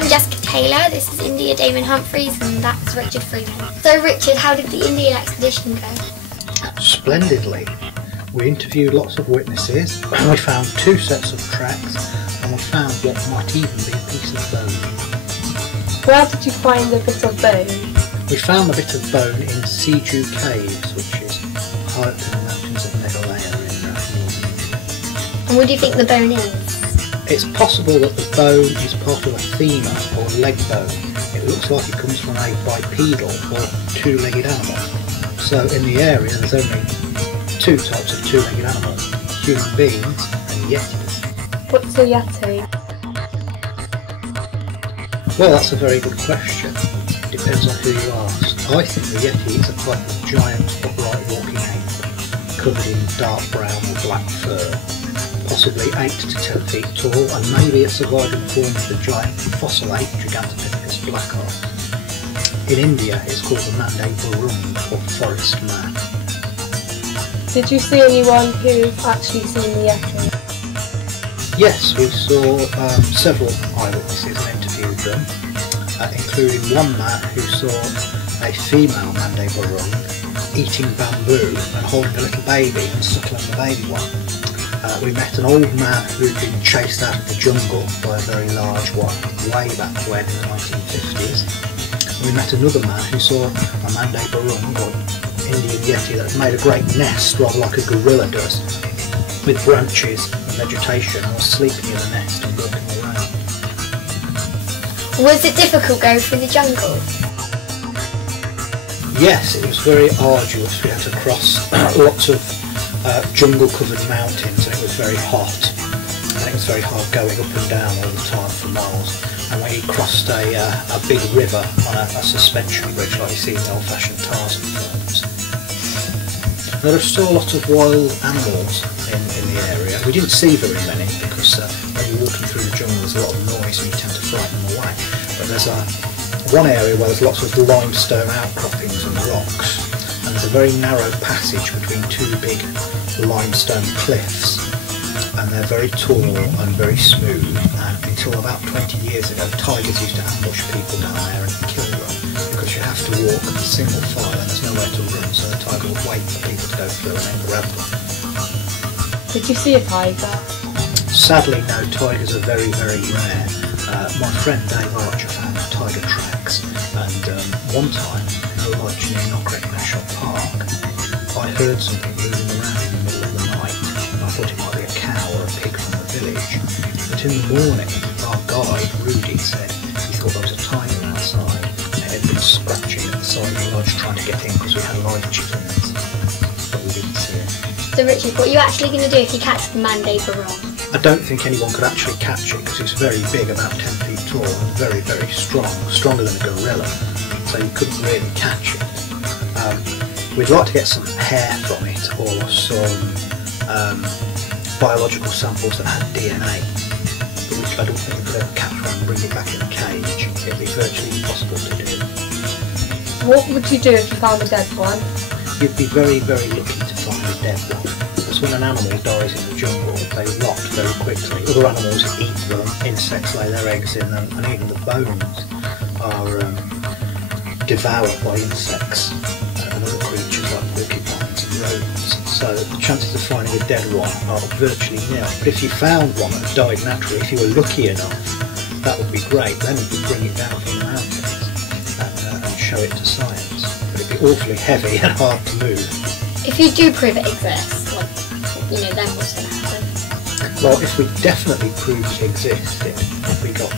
I'm Jessica Taylor, this is India Damon Humphreys, and that's Richard Freeman. So Richard, how did the Indian expedition go? Splendidly. We interviewed lots of witnesses, we found 2 sets of tracks, and we found what might even be a piece of bone. Where did you find the bit of bone? We found a bit of bone in Siju Caves, which is high up in the mountains of Meghalaya in northern India. And what do you think the bone is? It's possible that the bone is part of a femur or leg bone. It looks like it comes from a bipedal or 2-legged animal. So in the area there's only 2 types of 2-legged animals, human beings and yetis. What's a yeti? Well, that's a very good question. Depends on who you ask. I think the yeti is a type of giant upright walking ape, covered in dark brown or black fur, possibly 8 to 10 feet tall, and maybe a surviving form of the giant fossil ape Gigantopithecus blackhawk. In India it's called the Mandai Burung or forest man. Did you see anyone who's actually seen the yeti? Yes, we saw several eyewitnesses and interviewed them, including one man who saw a female Mandai Burung eating bamboo and holding a little baby and suckling the baby one. We met an old man who'd been chased out of the jungle by a very large one way back when in the 1950s. We met another man who saw a Mandai Burung or Indian yeti that had made a great nest, rather like a gorilla does, with branches and vegetation, and was sleeping in the nest and walking around. Was it difficult going through the jungle? Yes, it was very arduous. We had to cross lots of jungle-covered mountains, and it was very hot, and it was very hard going up and down all the time for miles. And we crossed a big river on a suspension bridge like you see in the old-fashioned Tarzan films. There are still a lot of wild animals in the area. We didn't see very many because when you're walking through the jungle there's a lot of noise and you tend to frighten them away. But there's one area where there's lots of limestone outcroppings and rocks, and there's a very narrow passage between 2 big limestone cliffs, and they're very tall and very smooth, and until about 20 years ago tigers used to ambush people down there and kill them, because you have to walk in single file and there's nowhere to run, so the tiger would wait for people to go through and then grab them. Did you see a tiger? Sadly no, tigers are very, very rare. My friend Dave Archer found tiger tracks, and one time in a lodge near Nokrek National Park I heard something moving around in the middle of the night, and I thought it might be a cow or a pig from the village. But in the morning our guide Rudy said he thought there was a tiger outside, and it had been scratching at the side of the lodge trying to get in because we had live chickens, but we didn't see it. So Richard, what are you actually going to do if you catch the Mandai Burung? I don't think anyone could actually catch it because it's very big, about 10 feet tall, and very, very strong, stronger than a gorilla, so you couldn't really catch it. We'd like to get some hair from it or some biological samples that had DNA, but I don't think we could ever catch one and bring it back in a cage. It'd be virtually impossible to do. What would you do if you found a dead one? You'd be very, very lucky to find a dead one, because when an animal dies in the jungle they rot very quickly. Other animals eat them, insects lay their eggs in them, and even the bones are devoured by insects and other creatures like porcupines and rodents. So the chances of finding a dead one are virtually nil. But if you found one that died naturally, if you were lucky enough, that would be great. Then you could bring it down from the mountains and show it to science. But it'd be awfully heavy and hard to move. If you do prove it exists, then what's going to happen? Well, if we definitely proved it existed, if we got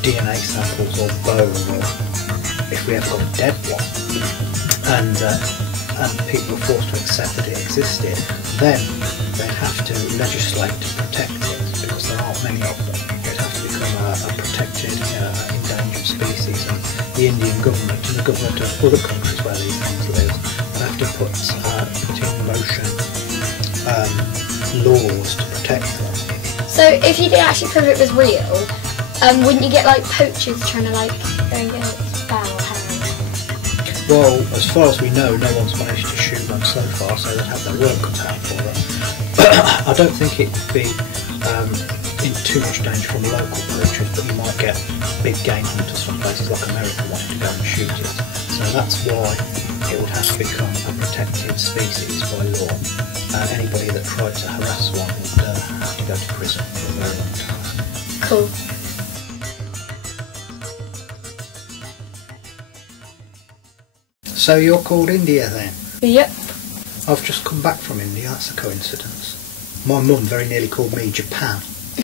DNA samples or bone, or if we ever got a dead one, and people were forced to accept that it existed, then they'd have to legislate to protect it, because there aren't many of them. It'd have to become a protected, endangered species, and the Indian government and the government of other countries where these things live would have to put in motion laws to protect them. So if you did actually prove it was real, wouldn't you get poachers trying to go and get its fowl herring? Well, as far as we know, no one's managed to shoot them so far, so they'd have their work cut out for them. I don't think it would be in too much danger from local poachers, but you might get big game hunters from places like America wanting to go and shoot it. So that's why it would have to become a protected species by law. Anybody that tried to harass one would have to go to prison for a very long time. Cool. So you're called India then? Yep. I've just come back from India, that's a coincidence. My mum very nearly called me Japan.